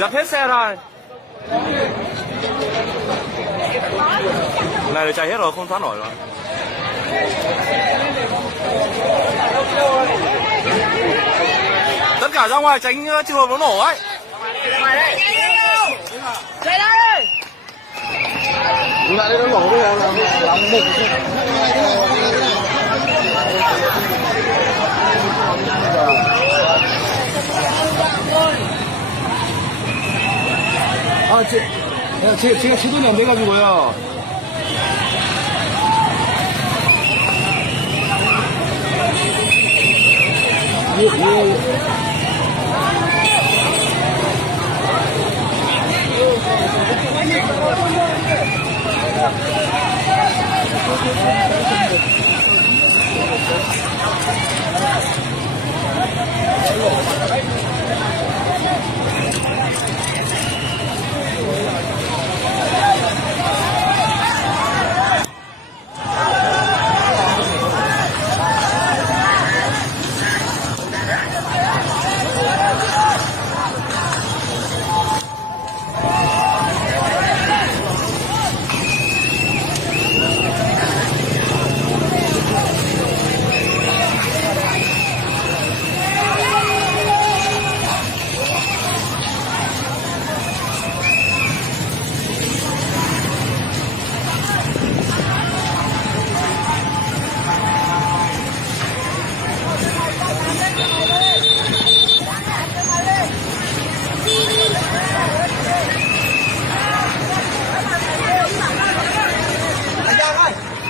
Dập hết xe rồi. Này là chạy hết rồi, không thoát nổi rồi. Tất cả ra ngoài tránh trường hợp nó nổ ấy. Chạy đây. Lại đây nó nổ bây giờ là một. 아, 제가 제동이 안 돼가지고요.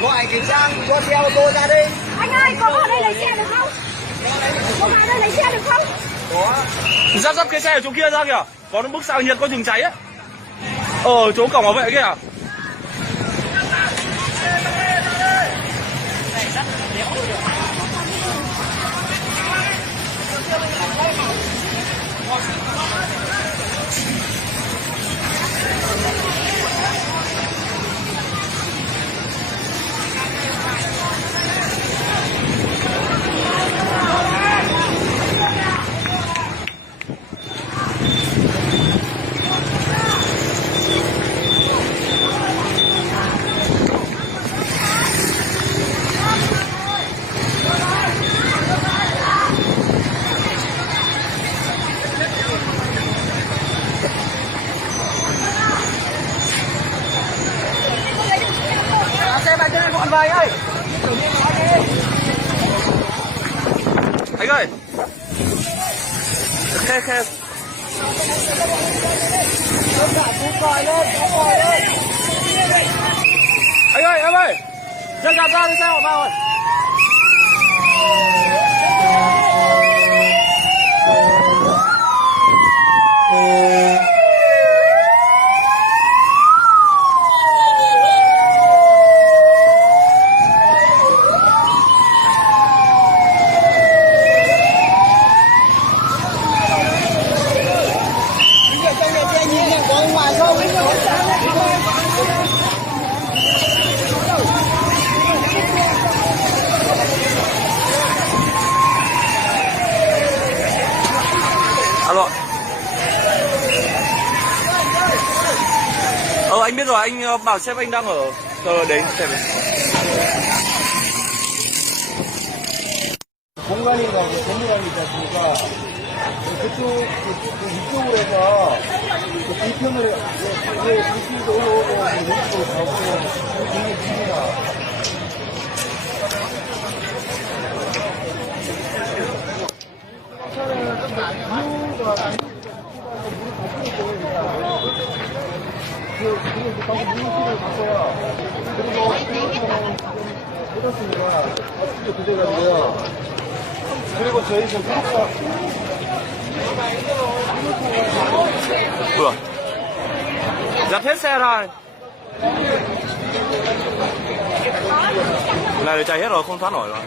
Gọi cái Trang cho xe ô tô ra đi. Anh ơi, có ở đây lấy xe được không? Có ở đây lấy xe được không? Có. Dắt cái xe ở chỗ kia ra kìa. Có nó bức xạ nhiệt có chừng cháy ấy. Ở chỗ cổng bảo vệ kìa. Xe bài trên này gọn vài ơi. Anh ơi. Khe. Anh ơi, em ơi. Dân gạt ra đi xe họ vào rồi. Alo. Anh biết rồi, anh bảo sếp anh đang ở chờ đến xem. 공간이가 건물안이 있지 않습니까? 이쪽으로 해서 뒤편으로 뒤쪽도 올라오고 왼쪽으로 가고 되게 깁니다. 그리고 저희 지금 구독자 Vừa. Dập hết xe rồi. Này là chạy hết rồi, không thoát nổi rồi.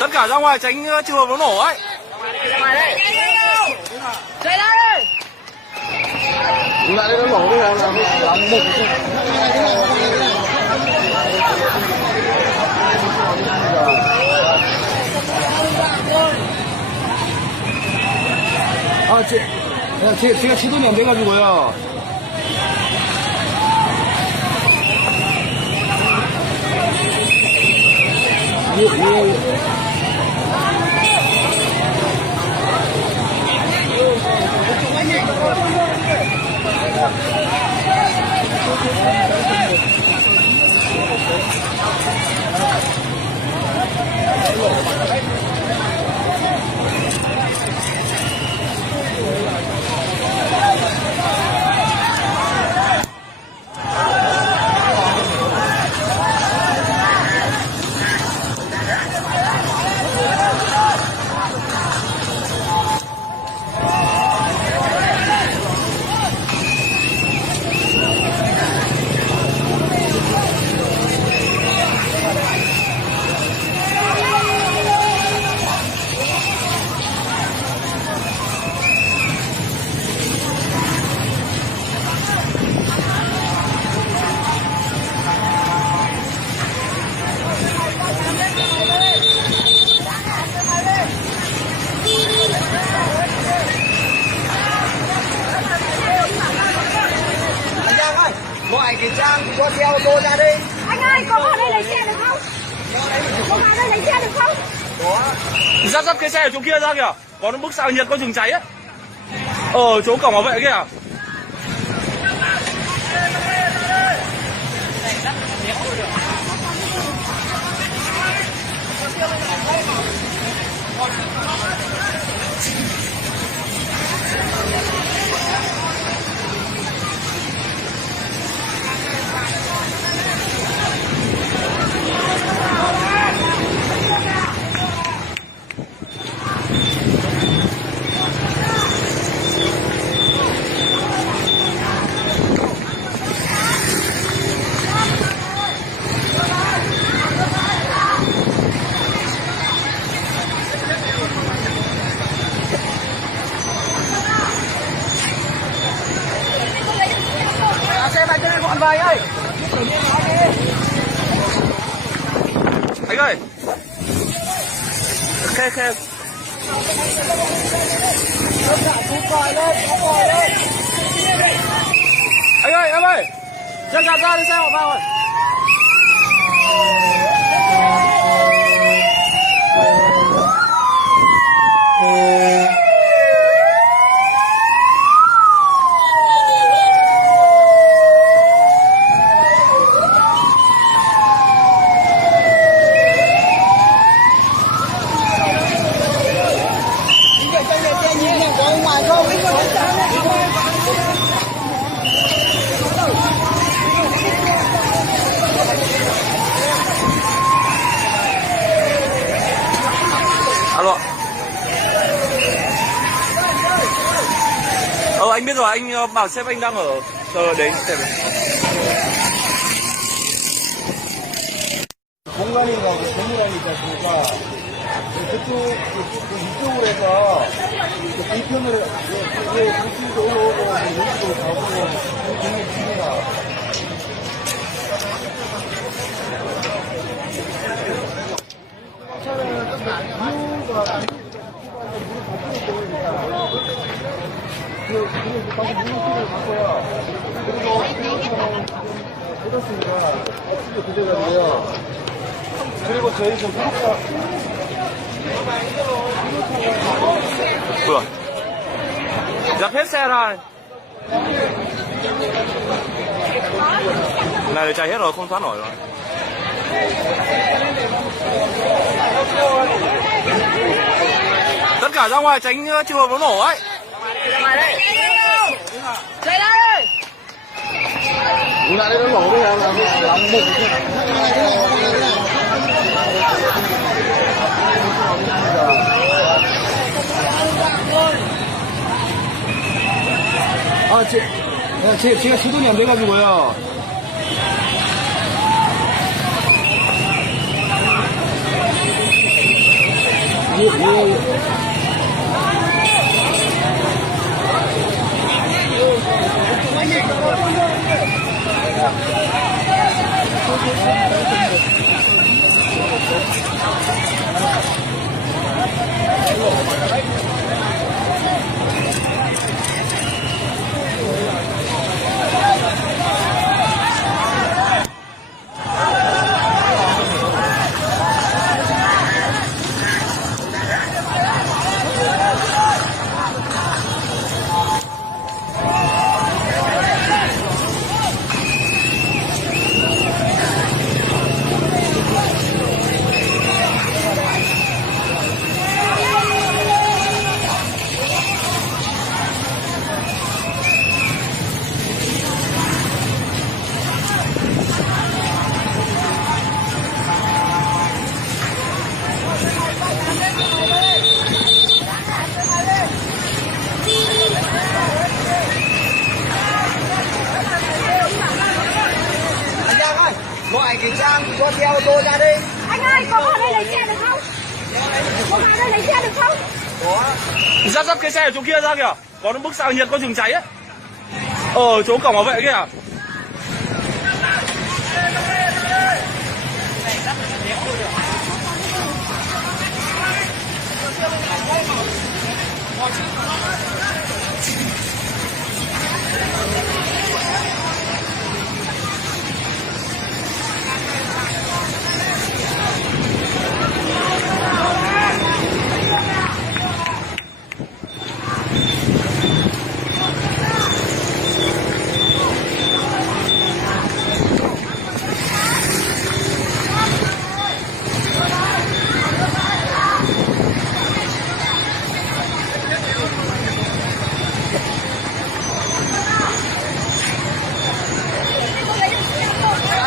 Tất cả ra ngoài tránh trường hợp nó nổ ấy. Chạy đây. lại đây nó nổ bây giờ là một. 아, 제가 시동이 안 돼가지고요. 예. Gọi cái Trang cho xe ô tô ra đây. Anh ơi, có vào đây lấy xe được không? Có vào đây lấy xe được không? Dắt cái xe ở chỗ kia ra kìa. Có bức xạ nhiệt có chừng cháy ấy. Ở chỗ cổng bảo vệ kìa. Xe này cho gọn vào anh ơi. Anh ơi. Khe. Anh ơi, em ơi. Chân gạt ra đi xe họ vào rồi. Alo. Anh biết rồi, anh bảo sếp anh đang ở chờ đến xem. 공간이가 건물안이 있지 않습니까? 이쪽으로 해서 뒤편으로 그쪽도 올라오고 여기도 가고 그런 중이다. 그리고 저희 좀 Ủa. Dập hết xe rồi. Này là chạy hết rồi, không thoát nổi rồi. Tất cả ra ngoài tránh trường hợp nó nổ ấy. Chạy đây. lại đây nó nổ bây giờ là một 아, 제가 시동이 안 돼가지고요. 예. Cô vào đây lấy xe được không? Dắt cái xe ở chỗ kia ra kìa. Có nó bức xạ nhiệt có chừng cháy ấy. Ở chỗ cổng bảo vệ kìa.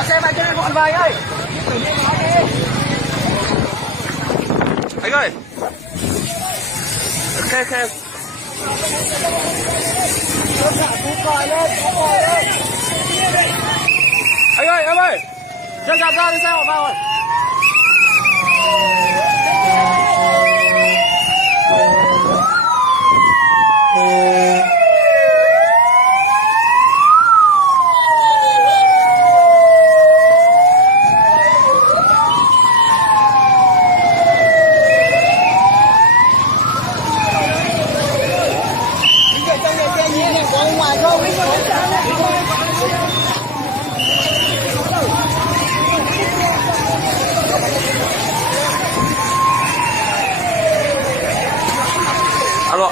Xe vào cho nên gọn vào anh ơi. Anh ơi. Ok. Anh ơi, em ơi. Chân đạp ra đi xe họ vào rồi. Alo.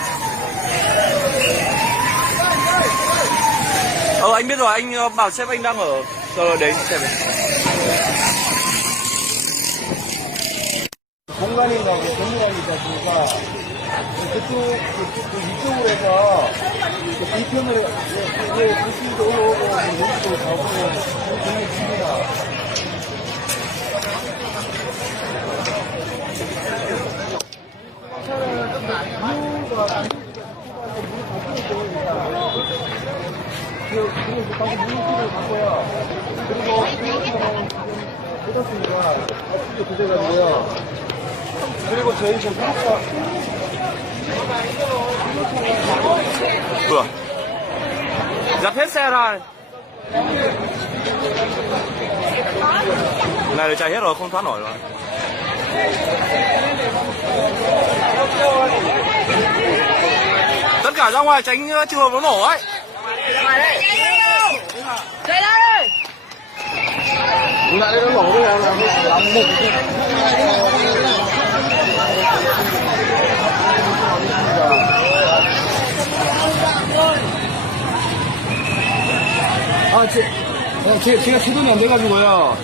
Anh biết rồi, anh bảo sếp anh đang ở giờ đến xem này. 공간이 나고 건물이다 보니까 이쪽으로 해서 뒤편으로 부시도 올라오고 여기도 가고 그런 집이다. 그리고 저희 지금 Vừa. Dắt hết xe ra. Này chạy hết rồi, không thoát nổi rồi. Tất cả ra ngoài tránh trường hợp nó nổ ấy. Chạy ra đi. lại đây nó nổ bây giờ là một 제가 시동이 안 돼가지고요.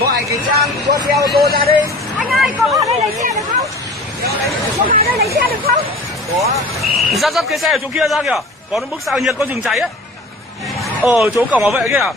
Gọi cái Trang cho xe ô tô ra đi. Anh ơi, có vào đây lấy xe được không? Có vào đây lấy xe được không? Có. Dắt cái xe ở chỗ kia ra kìa. Có nó bức xạ nhiệt có chừng cháy ấy. Ở chỗ cổng bảo vệ kìa.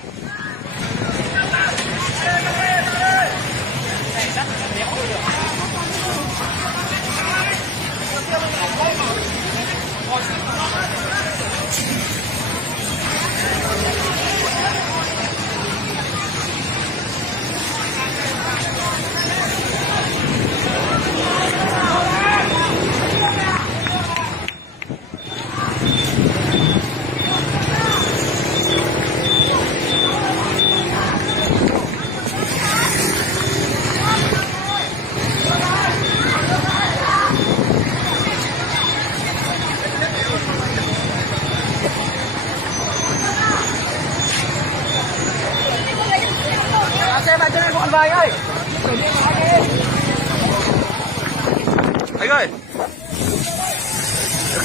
ơi.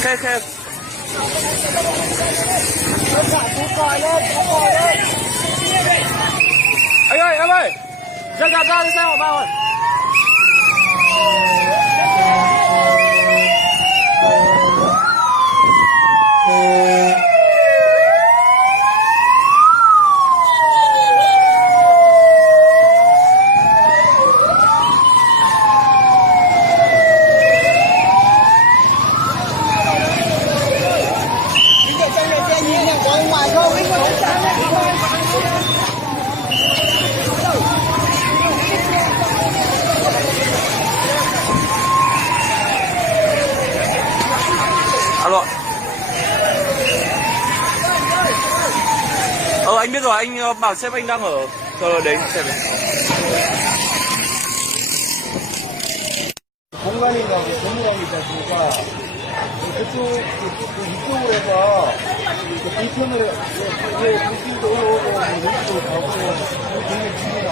Khe khe. Anh ơi. Ra xe hỏa bao rồi. Alo. Anh biết rồi, anh bảo sếp anh đang ở đến xem này. 공간이가 건물이 있다 보니까 이쪽으로 해서 불편을 불길도 올라오고 여기도 가고 굉장히 큽니다.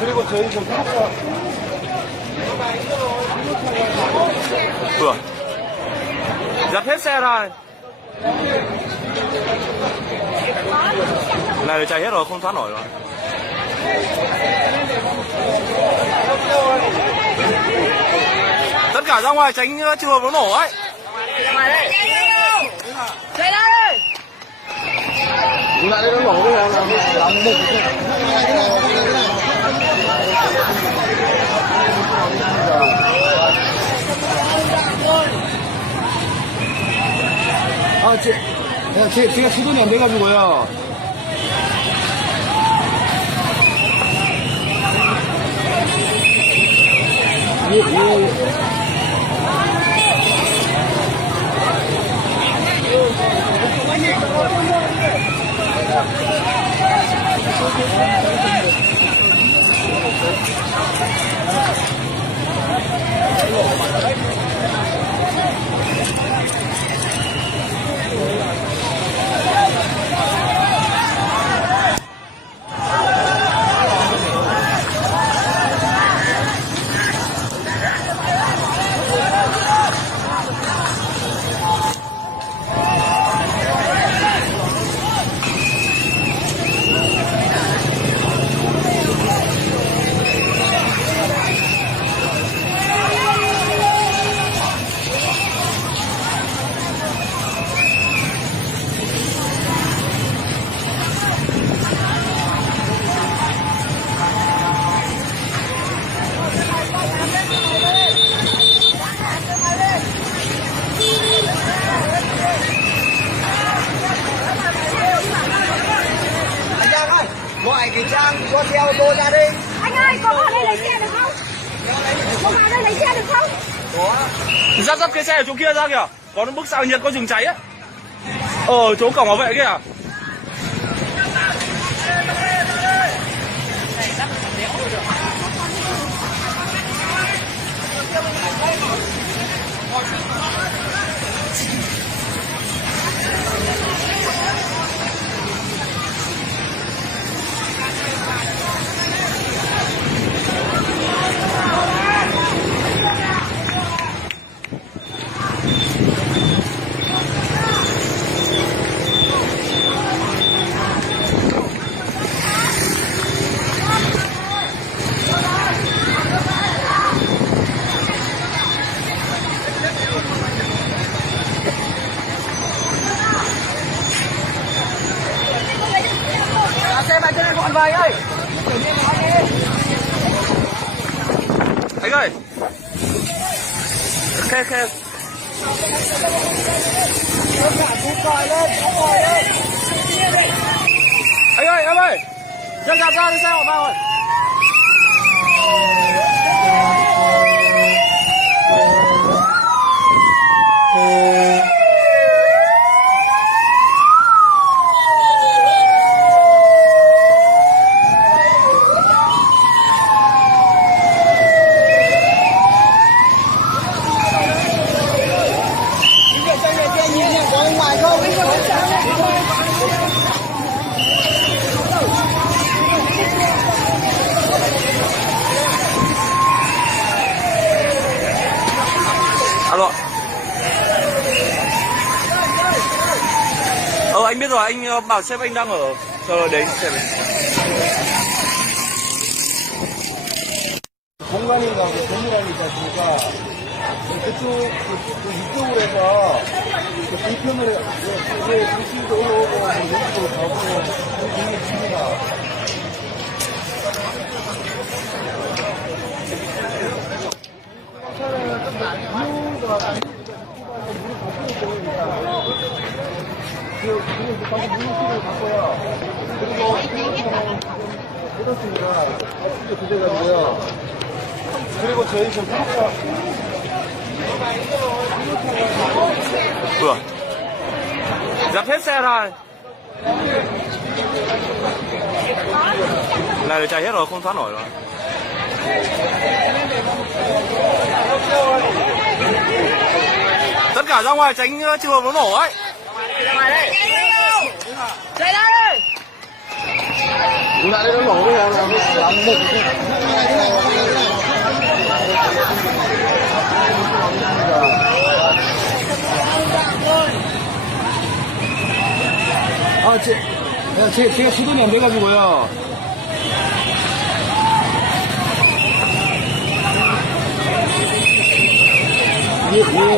그리고 저희 좀 Vừa. Dắt hết xe ra. Này chạy hết rồi, không thoát nổi rồi. Tất cả ra ngoài tránh trường hợp nó nổ ấy. Chạy ra đây. lại đây nó nổ bây giờ làm một 제가 수돈이 안 돼가지고요. Gọi cái Trang cho xe ô tô ra đi. Anh ơi, có vào đây lấy xe được không? Có vào đây lấy xe được không? Có. Dắt cái xe ở chỗ kia ra kìa. Có bức xạ nhiệt có rừng cháy á. Ở chỗ cổng bảo vệ kìa. Xe vào trên gọn vầy ơi. Anh ơi. Khe khe. Anh ơi. Ra đi xe hỏa bao rồi. anh biết rồi, anh bảo sếp anh đang ở chờ đến sếp. 공간인가 그 건물안이 있지 않습니까? 이쪽으로 해서 그 불편을 이제 중심도 올라오고 여기도 가고 그런 게 있습니다. 물을 갖고요. 그리고 이렇습니다. 앞뒤로 두대가지고요. 그리고 저희 저 구독자 Ủa? Dập hết xe rồi. Này chạy hết rồi, không thoát nổi rồi. Tất cả ra ngoài tránh trường hợp nó nổ ấy. Chạy ra đây. Đúng lại nó nổ bây giờ là làm một 제가 시동이 안 돼가지고요. 예.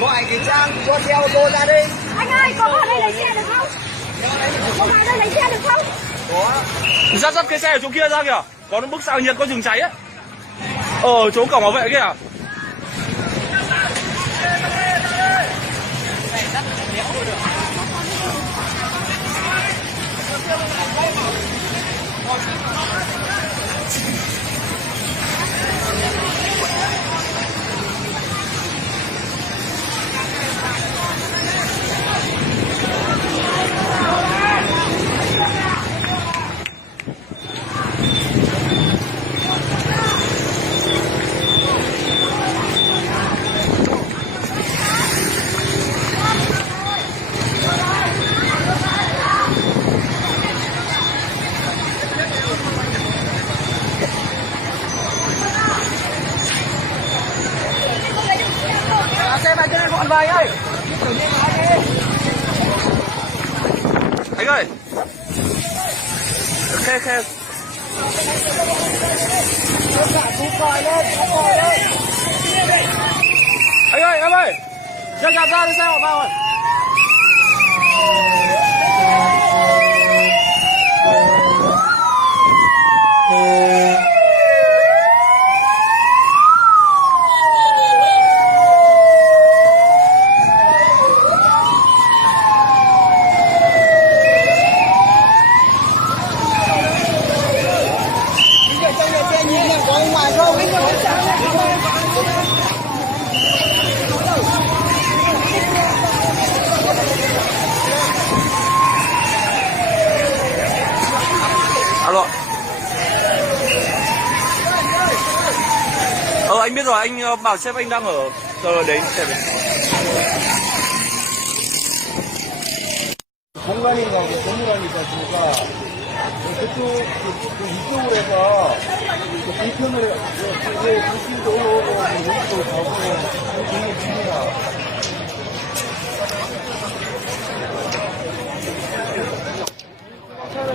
Gọi cái Trang cho xe ô tô ra đi. Anh ơi, có vào đây lấy xe được không? Có vào đây lấy xe được không? Có. Dắt cái xe ở chỗ kia ra kìa. Có nó bức xạ nhiệt có chừng cháy ấy. Ở chỗ cổng bảo vệ kìa. Xe vào trên gọn vài ơi. Anh ơi. Khe. Anh ơi, em ơi. Ra đi xe họ vào rồi. Alo. Anh biết rồi, anh bảo sếp anh đang ở chờ đến sếp. 공간인가 그 건물안이 있지 않습니까? 이쪽으로 해서 그 불편을 이제 중심도 올라오고 여기도 가고 그런 게 있습니다. 차는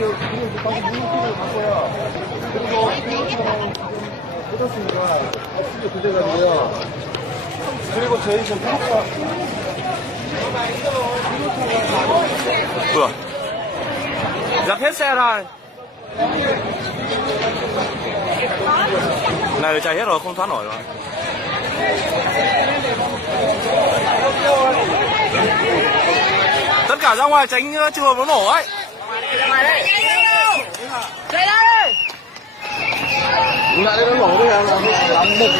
그리고 이제 방금 물류기를 갔고요. 그리고 물류기는 뜯었으니까 없으게 그대가지고요. 그리고 저희 저 구독자 Vừa. Dắt hết xe rồi. Này chạy hết rồi, không thoát nổi rồi. Tất cả ra ngoài tránh trường hợp nó nổ ấy. Chạy đây! lại đây nó nổ bây giờ là làm một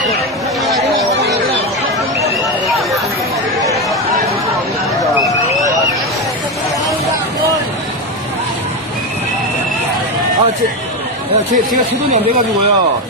제가 제돈이 안 돼가지고요.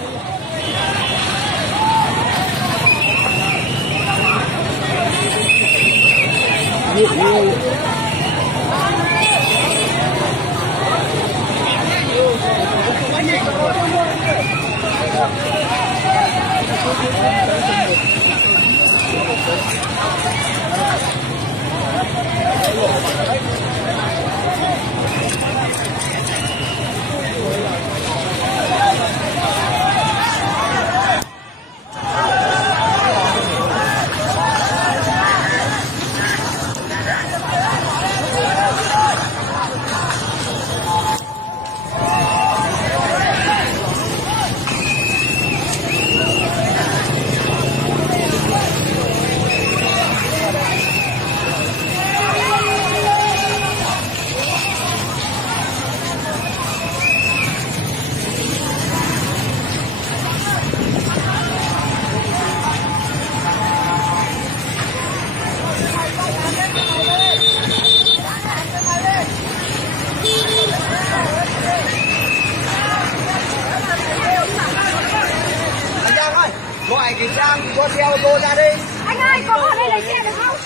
Anh Giang ơi, gọi cái Giang cho xe ô tô ra đi. Anh ơi, có vào đây lấy xe được không?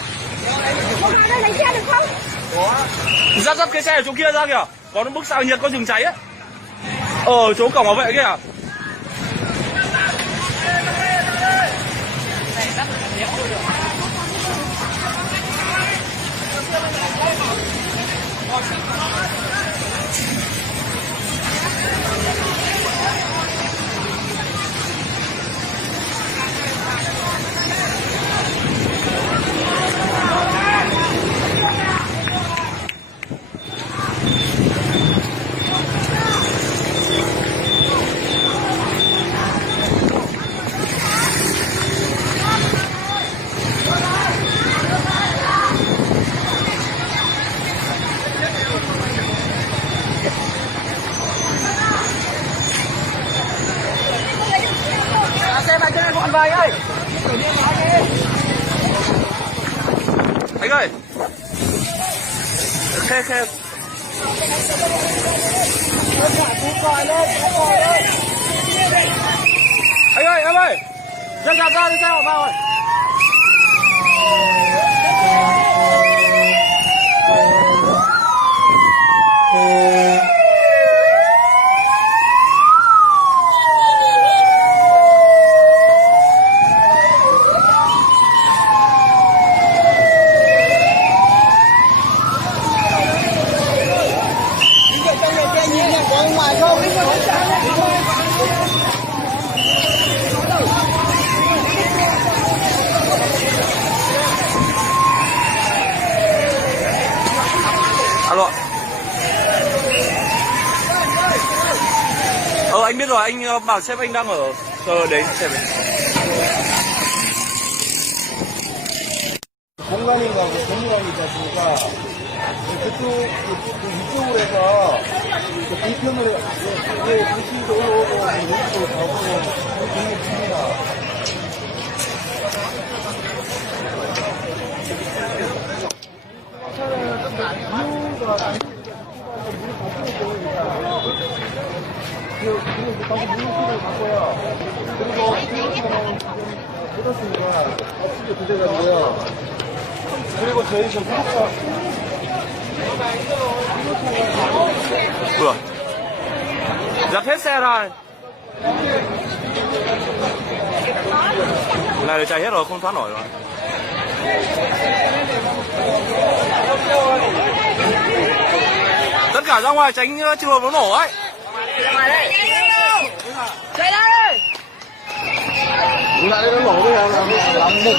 Có vào đây lấy xe được không? Dắt cái xe ở chỗ kia ra kìa. Có bức xạ nhiệt có rừng cháy ấy. Ở chỗ cổng bảo vệ kìa. Xe vào trên con vầy ơi. Anh ơi. Khe. Anh ơi, em ơi. Dân ra đi xe của bao rồi. Alo. Anh biết rồi, anh bảo sếp anh đang ở đấy xem. 공간인가 건물이 있지 않습니까? 이쪽으로 해서 불편을 당신도 올라오고 여기도 가고 그런 습니다. 그리고 방금 물류기를 갔고요. 그리고 물류기는 뜯었으니까 없으게 그대가지고요. 그리고 저희 저 구독자 Vừa. Dắt hết xe rồi. Này chạy hết rồi, không thoát nổi rồi. Tất cả ra ngoài tránh trường hợp nó nổ ấy. Chạy ra đây. Lại đây nó nổ bây giờ làm một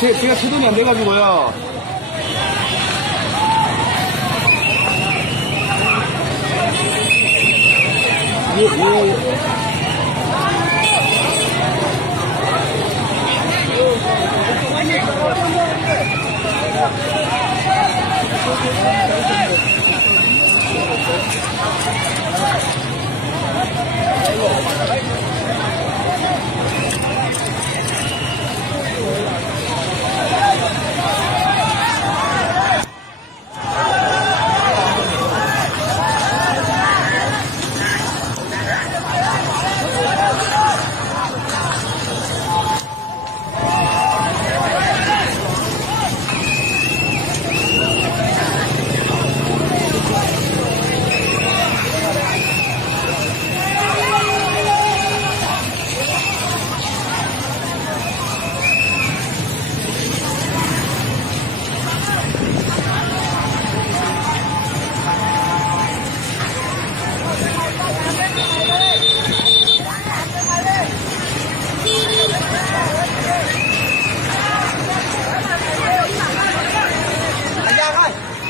제가 제동이 안 돼가지고요.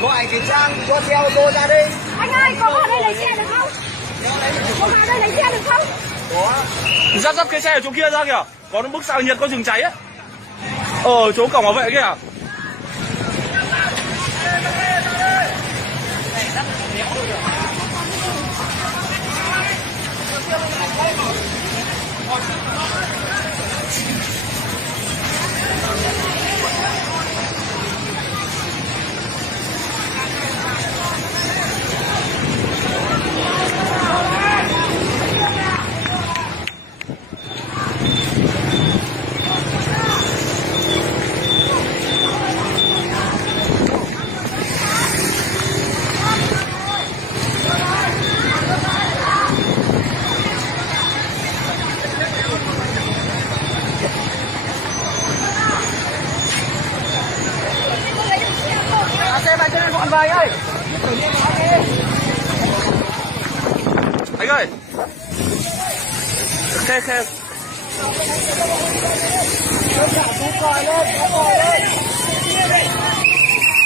Gọi cái Trang cho xe ô tô ra đi. Anh ơi, có vào đây lấy xe được không? Có vào đây lấy xe được không? Dắt cái xe ở chỗ kia ra kìa. Có bức xạ nhiệt có rừng cháy ấy. Ở chỗ cổng bảo vệ kìa. Xe vào trên gọn vào anh ơi. Anh ơi. Khe.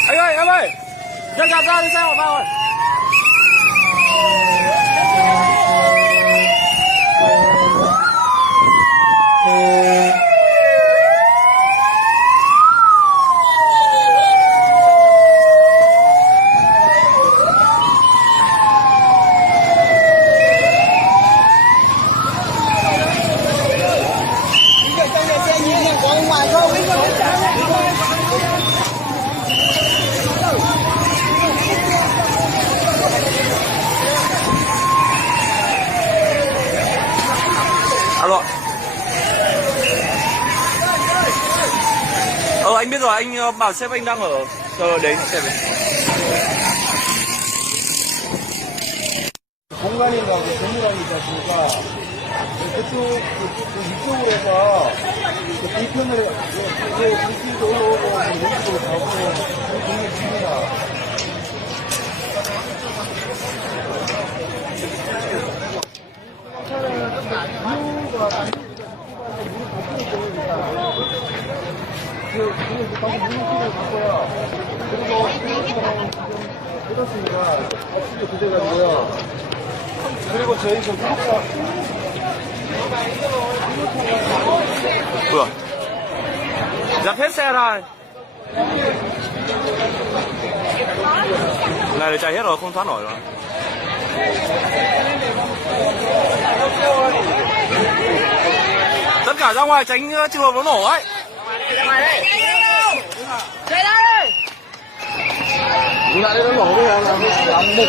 Anh ơi, em ơi. Dân gạt ra đi xe vào rồi. Alo. Anh biết rồi, anh bảo sếp anh đang ở chờ đến xe về. 공간인가 건물안이 있지 않습니까? 그쪽 위쪽으로 해서 뒤편을 뒤편도 올라오고 왼쪽으로 가고 그런 있습니다. 그리고 저희 저 구독자 Vừa. Dắt hết xe ra. Này là chạy hết rồi, không thoát nổi rồi. Tất cả ra ngoài tránh trường hợp nó nổ ấy. Chạy ra đây. lại đây nó nổ bây giờ làm một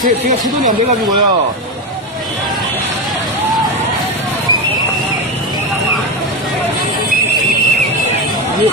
제가 지도이 안 돼가지고요. Anh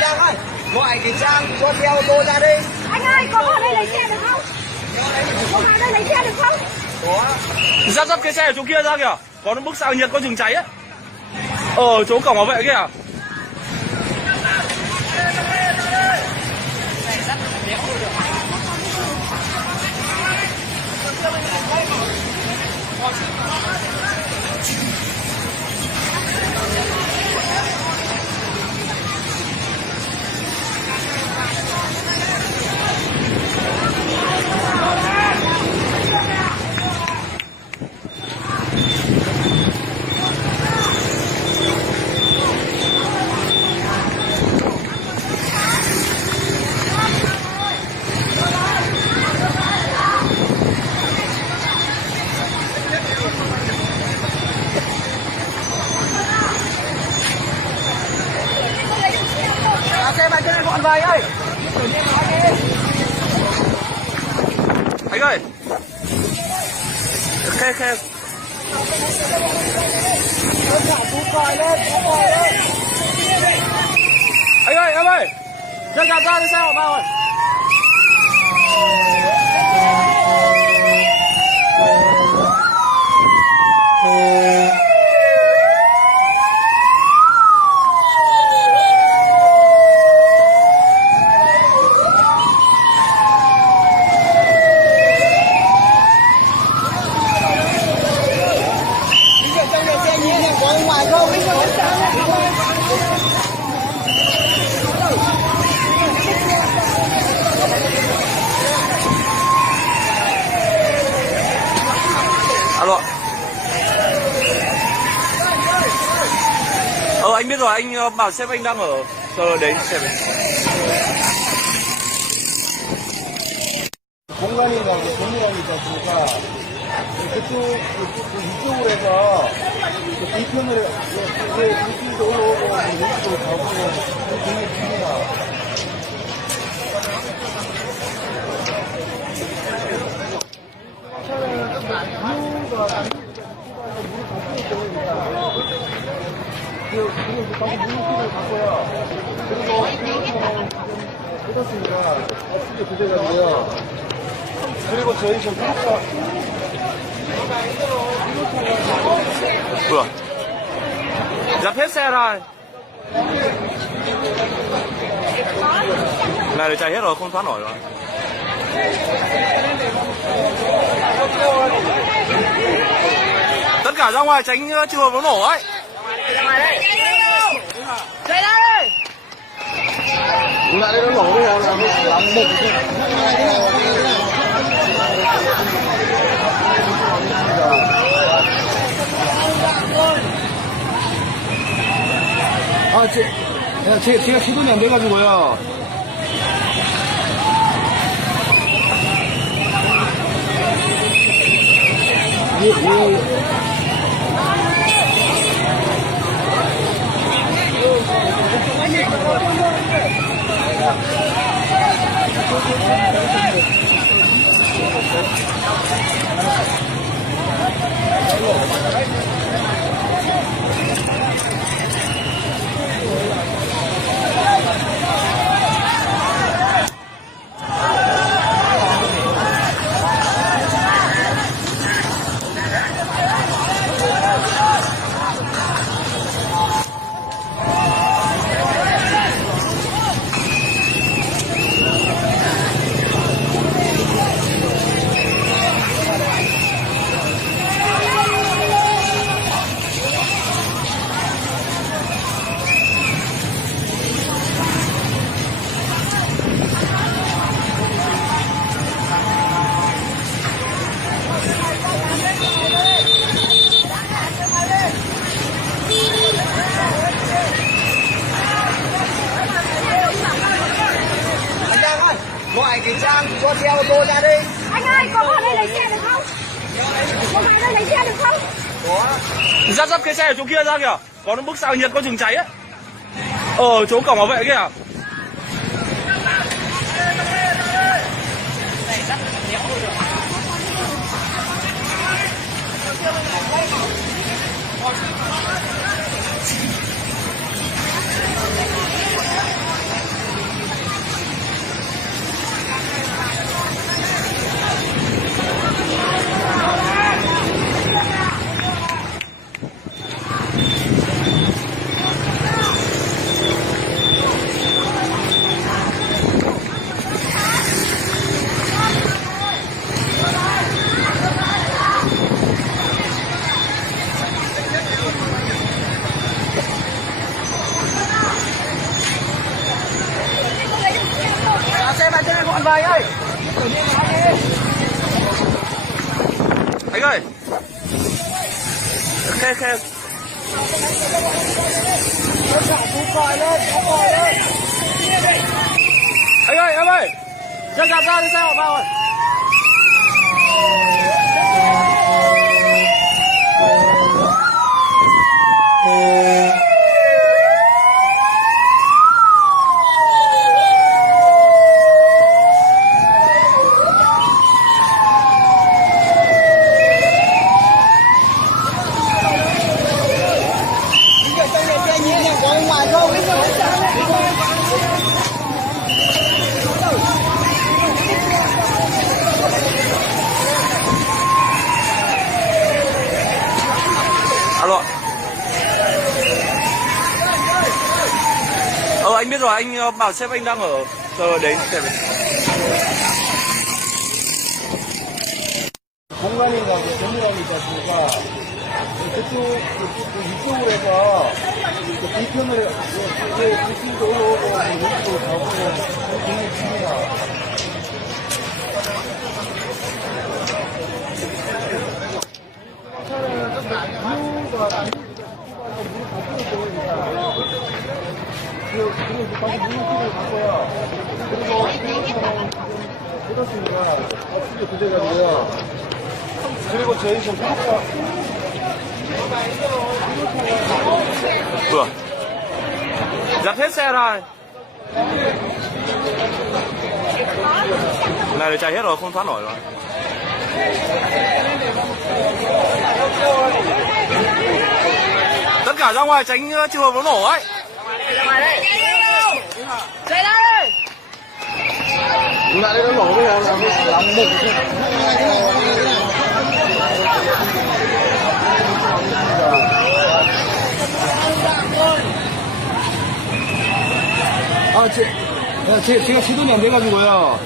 Giang ơi, gọi cái Trang cho xe ô tô ra đi. Anh ơi, có vào đây lấy xe được không? Có vào đây lấy xe được không? Dắt cái xe ở chỗ kia ra kìa. Có nó bức xạ nhiệt có chừng cháy ấy. Ở chỗ cổng bảo vệ kìa. Xe bạn trên này gọn vầy ơi. Anh ơi. Khe. Anh ơi, em ơi. Ra đi xe họ vào rồi. Alo. Anh biết rồi, anh bảo sếp anh đang ở chờ đến xe về. 공간이나 건물이 있다 보니까 이쪽으로 해서 뒤편으로 이쪽도 올라오고 여기도 가고 되게 깁니다. 그리고 끝났습니다. 어떻게 부재가고요. 그리고 저희 지금 구독자 Vừa. Dắt hết xe rồi. Này để chạy hết rồi, không thoát nổi rồi. Tất cả ra ngoài tránh trường hợp nó nổ ấy. Chạy ra đi. lại nó nổ bây giờ là một 제가 시동이 안 돼가지고요. Ra cái xe ở chỗ kia ra kìa. Có nó bức xạ nhiệt có chừng cháy ấy. Chỗ cổng bảo vệ kìa. Xe vào trên này gọn vầy ơi. Anh ơi. Khe. Anh ơi, em ơi. Chân gạt ra đi xe họ vào rồi. Alo. Anh biết rồi, anh bảo sếp anh đang ở chờ đến. 공간이나 정리함이 있지 않습니까? 이쪽으로 해서 뒤편을 뒤쪽도 올라오고 여기도 가고 굉장히 큽니다. 차는 좀 이유가 그리고 방금 물을 갖고요. 그리고 해놨습니다. 수교 도돼가지고요. 그리고 저희 좀 구독자 Vừa. Dắt hết xe rồi. Này để chạy hết rồi, không thoát nổi rồi. Tất cả ra ngoài tránh trường hợp nó nổ ấy. Chạy ra đây. lại đây nó nổ bây giờ là làm một 제가 시동이 안 돼가지고요.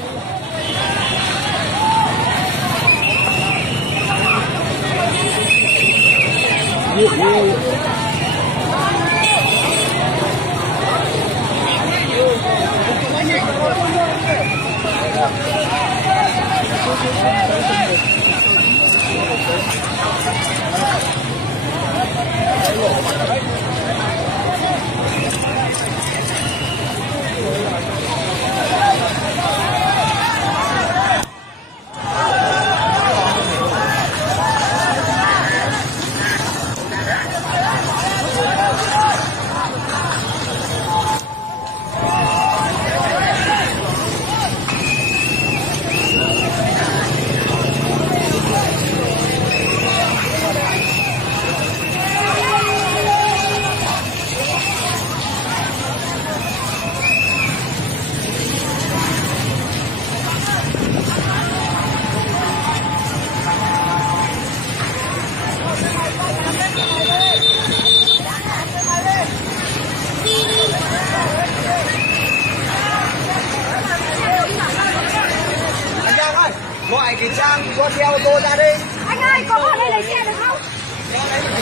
Gọi cái Trang cho xe ô tô ra đi. Anh ơi, có vào đây lấy xe được không?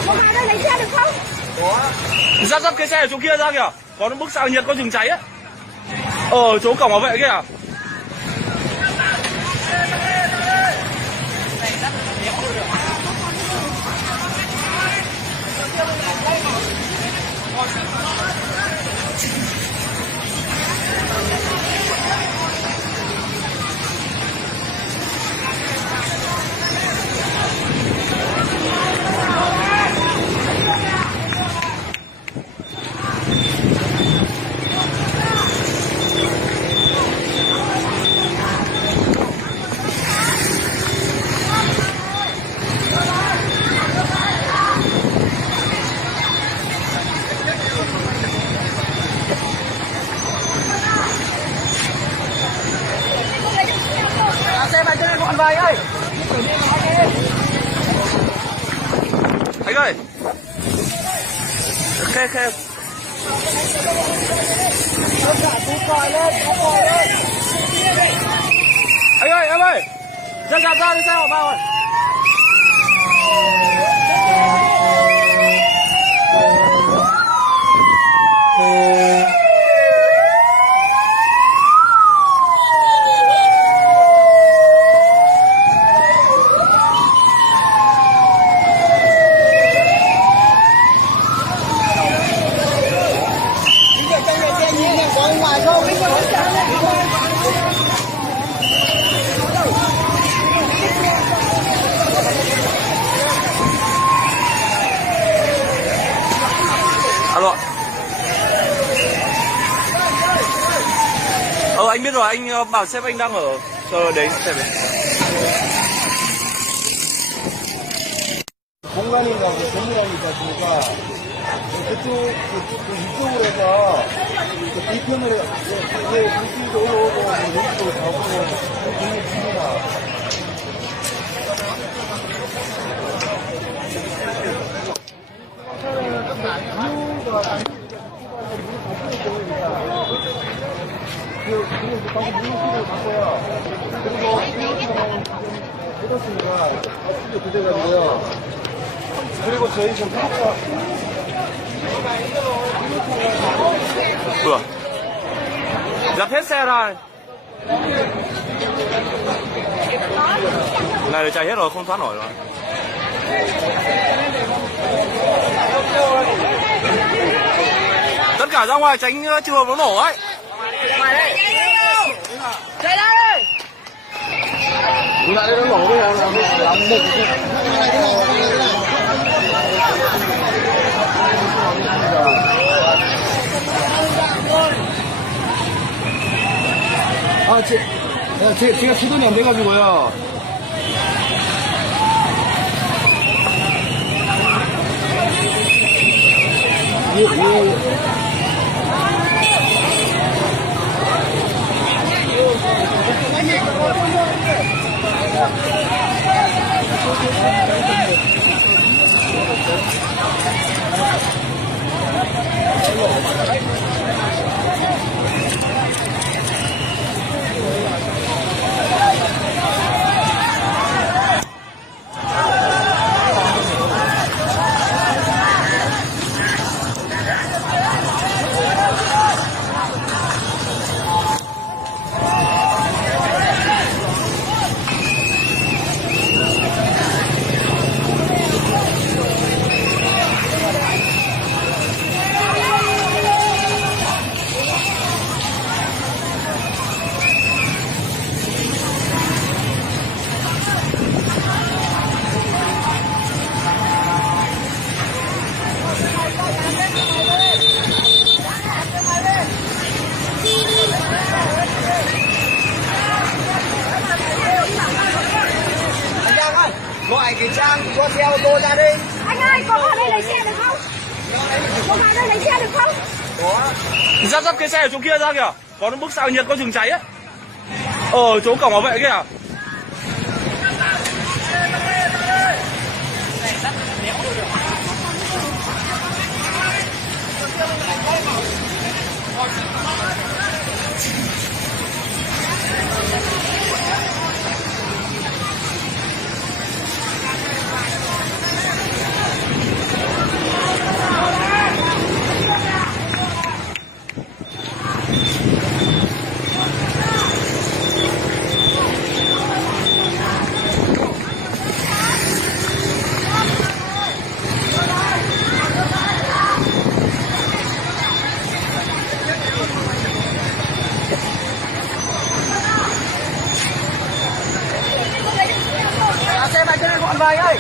Có vào đây lấy xe được không? Có. Dắt cái xe ở chỗ kia ra kìa. Có nó bức xạ nhiệt có chừng cháy ấy. Chỗ cổng bảo vệ kìa. Anh ơi. Khê khê. Anh ơi, em ơi. Ra đi xe hỏa vào ơi. Alo. Anh biết rồi, anh bảo sếp anh đang ở chờ đến xem này. 공간이나 건물이 있다 보니까 이쪽으로 해서 뒤편으로 이제 강수도 올라오고 여기도 가고 굉장히 큽니다. 그리고 방금 물을 갖고요. 그리고 해뒀으니까 어떻게 그대가지고요. 그리고 저희 지금 구독자 Vừa. Dập hết xe rồi. Này chạy hết rồi, không thoát nổi rồi. Tất cả ra ngoài tránh trường hợp nó nổ ấy. Chạy đây. lại nó nổ bây giờ là một 제가 주돈이 안 돼가지고요. Gọi cái Trang cho xe ô tô ra đi. Anh ơi, có vào đây lấy xe được không? Có vào đây lấy xe được không? Ra dắt cái xe ở chỗ kia ra kìa. Có nó bức xạ nhiệt có chừng cháy ấy. Ở chỗ cổng bảo vệ kìa. Xe này cho nên gọn vài ơi.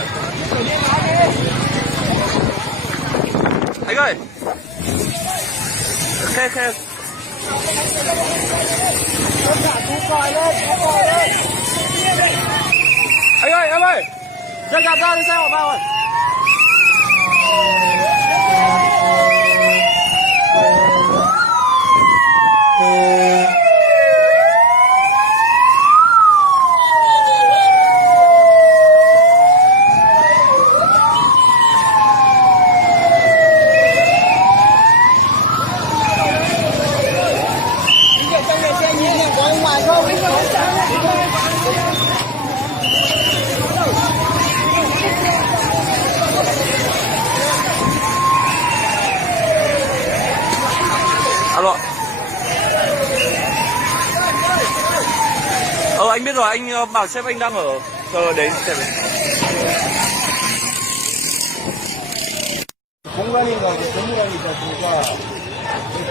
Anh ơi. Khê khê. Anh ơi, em ơi. Ra đi xe hỏa vào ơi. rồi, anh bảo sếp anh đang ở chờ đến xem. 공간인가 건물안이 있지 않습니까?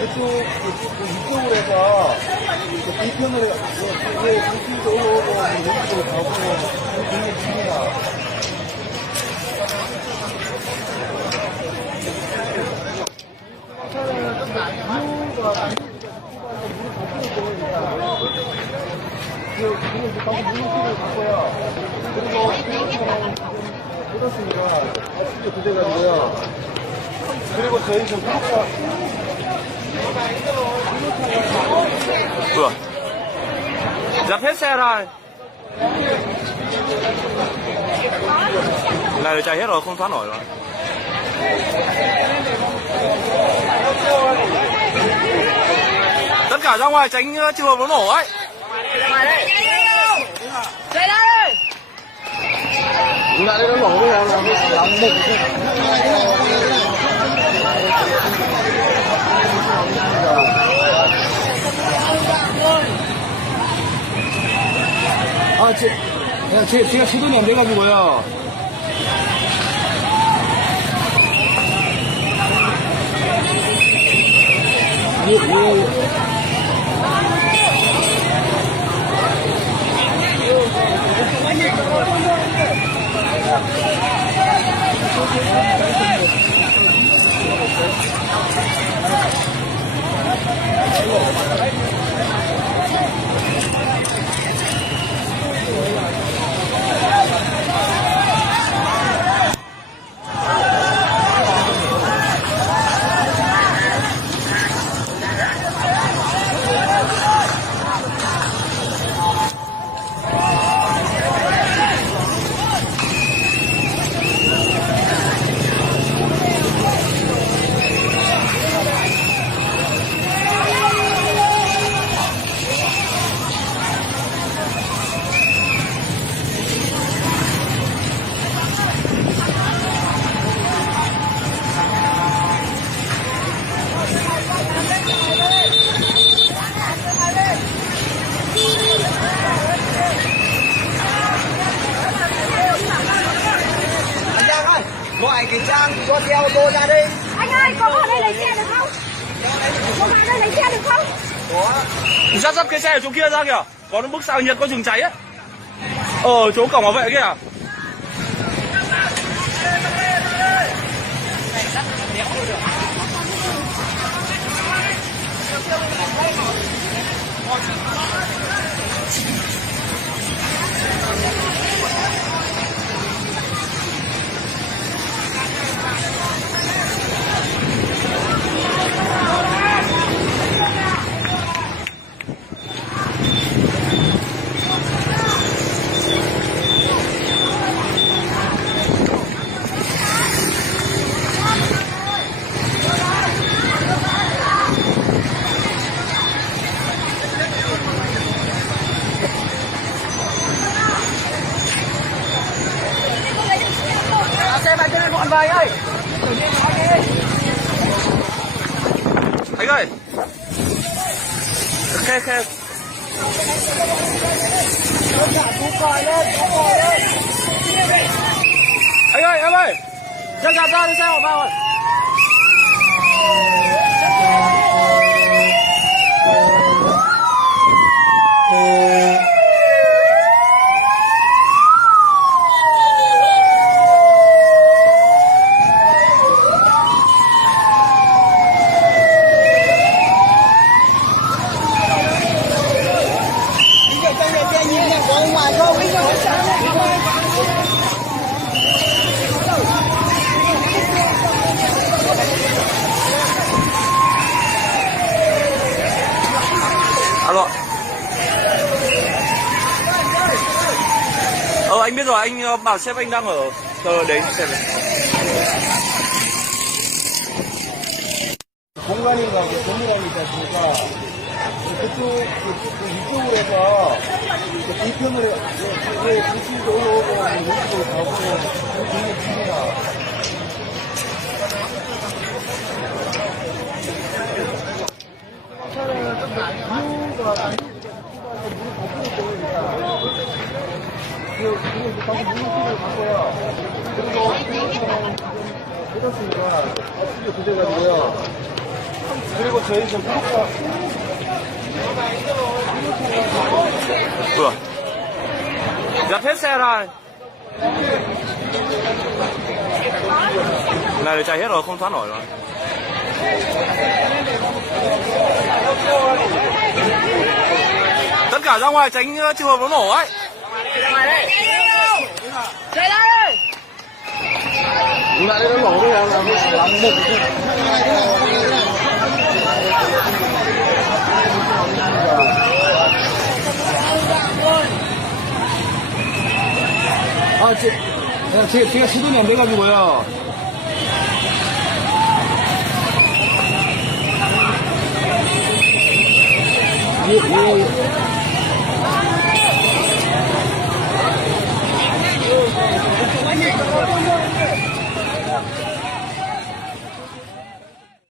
이쪽으로 해서 뒤편으로 불길도 오고 여기도 가고 굉장히 깁니다. 그리고 갖고요. 그리고 뜯었으니까 앞뒤로 두대가지고요. 그리고 저희 좀 구독자 Ủa? Dập hết xe rồi. Này chạy hết rồi, không thoát nổi rồi. Tất cả ra ngoài tránh trường hợp nó nổ ấy. Chạy đây! lại đây nó nổ bây giờ là làm một 제가 시동이 안 돼가지고요. Gọi cái Trang cho xe ô tô ra đây. Anh ơi, có vào đây lấy xe được không? Có vào đây lấy xe được không? Dắt dắt cái xe ở chỗ kia ra kìa. Có nó bước sang Nhật có chừng cháy ấy. Ở chỗ cổng bảo vệ kìa. Xe vào trên bọn vầy ơi. Anh ơi. Khe khe. Anh ơi, em ơi. Ra đi xe họ vào rồi. Alo. Anh biết rồi, anh bảo sếp anh đang ở chờ đến xem. 공간인가 건물안이 있지 않습니까? 이쪽으로 해서 뒤편으로 불길도 오고 여기도 가고 굉장히 깁니다. 차는 좀 이유가 다시 물류실을 갔고요. 그리고 해줬으니까 수리 교대가지고요. 그리고 저희 지금 구독자 뭐야? 야, 패스해라. Này chạy hết rồi, không thoát nổi rồi. Tất cả ra ngoài tránh trường hợp nó nổ ấy. Chạy đây! lại nó nổ đi là làm một 제가 시동이 안 돼가지고요. 예.